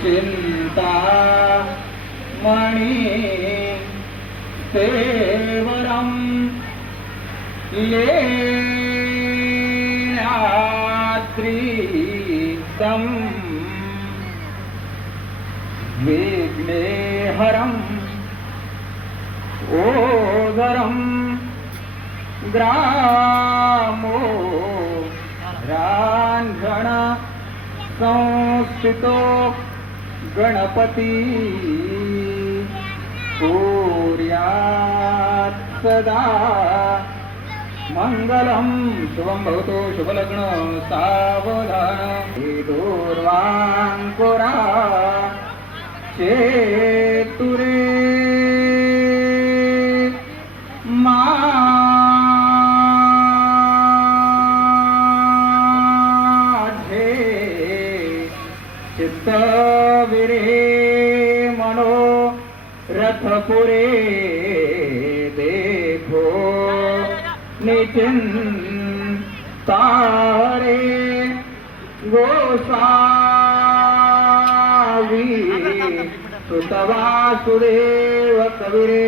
चिंता मणि सेवरम लेनाद्रीदम विघ्नेहरम ओदरम ग्रामो रांझण संस्थितो गणपती कुर्यात् सदा मंगलम शुभम भवतो शुभलग्न सावधान दूर्वांकुरा चेतुरे माझे चित्तविरे मनो रथपुरे देखो निचिंतारे गोसावी सुतवासुदेव कविरे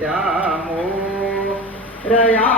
त्यामो रया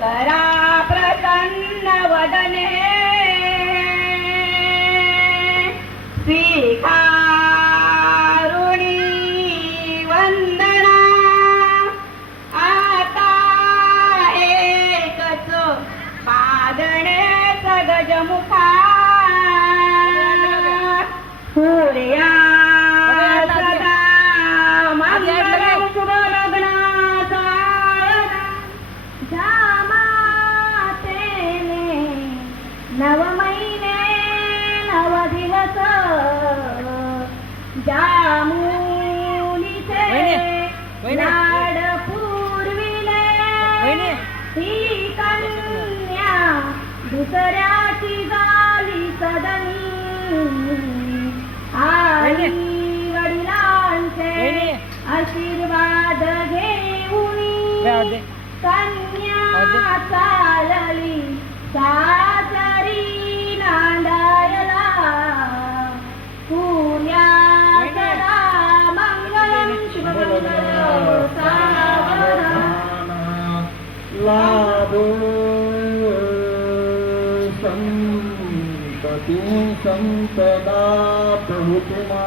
करा प्रसन्न वदने स्वीकारुणी वंदना आता एकच पादणे सगजमुखा सूर्या सदा मंगलम शुभ लग्नाचा नव महिने नव दिवस जामुनीचे लाड पूर्विले ही कन्या दुसऱ्याची झाली सदनी आई वडिलांचे आशीर्वाद घेऊन कन्या चालली सासरी नांदायला पुण्या सदा मंगलम शुभमंगल सावधान लाभो संतति संपदा प्रभुत्मा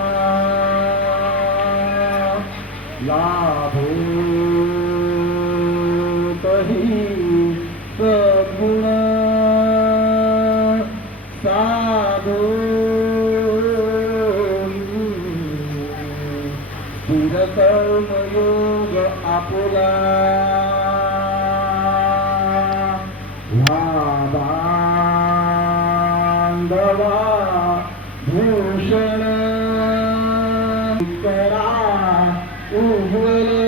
लाभो कर्मयोग आपुला बांधवा भूषण करा उभले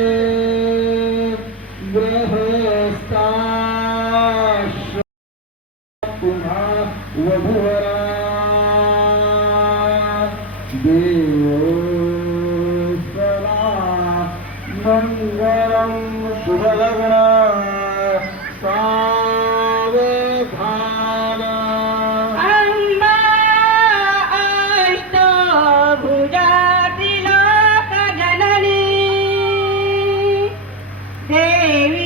ग्रहस्ताश पुन्हा वधुवरा देवस्वरा मंगलम शुभलग्न सावधान अंबा अष्टभुजातील जननी देवी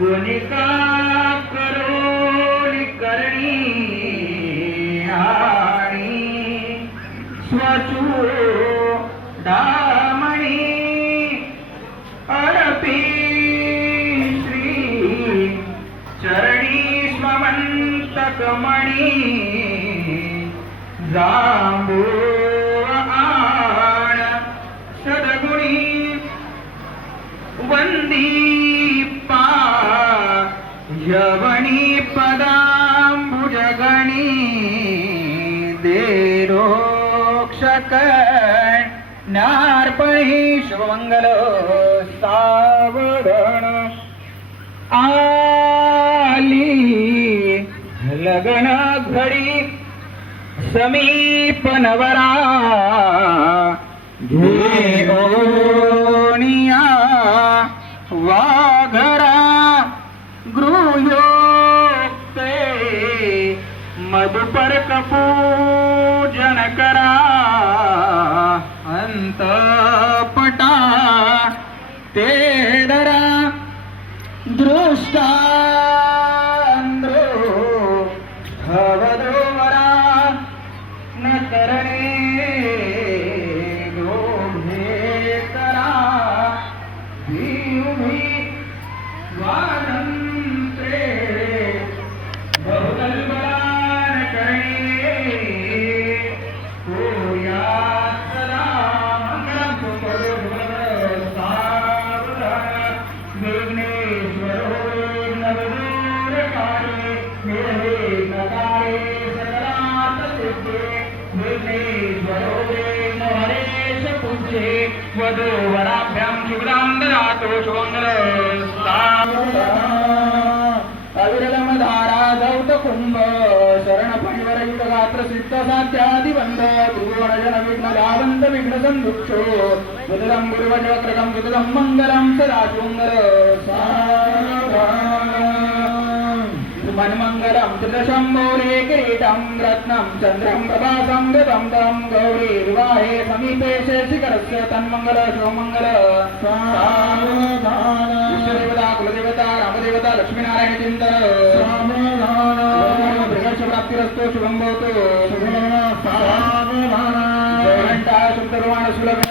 गुणिका करोली करणी आणि स्वचू दामणी अरपी श्री चरणी स्वमंतकमणी जांबू आण सदगुणी वंदीपा यवणी पदांबुजगणी देरोक्षक नार्पणी शुभमंगल सावधान आली लगन घडी समीप नवरा घेऊनिया वाघरा गृह्योक्ते मधुपर्क पूजन करा अंतपटा ते दरा दृष्टांद्रो हवदोवरा न करणे वानंत्रे बहुदलबलान करणे होया सदा मंगलम सुखदोषवद सावधान विघ्नेश्वरो नवदूरकारे निर्विघ्नकारे सकलार्थसिद्धे विघ्नेश्वरो हरेश पूज्ये वधूवराभ्यां शुभदां ददातु शुभमंगल अविरलमधारा दौत कुंभ शरण परिवरयुत गात्र सिद्ध साध्यादि बंध त्रिभुवन जन विघ्न धावंत विघ्न संदुक्षो बुधदं गुरुवज्रक्रकं बुधदं मंगलं सदा शुंगर मनमंगलं त्रिदशम्भोरे किरीटं रत्नं चन्द्रं प्रभासं गतं तं गौरी विवाहे समीपे शिखरस्य तन्मंगल शिवमंगल सावधान विश्वदेवता कुलदेवता रामदेवता लक्ष्मीनारायण चिंतन सावधान बृहर्ष प्राप्तिरस्तु शुभं भवतु सावधान शुद्धर्वाण सुलभ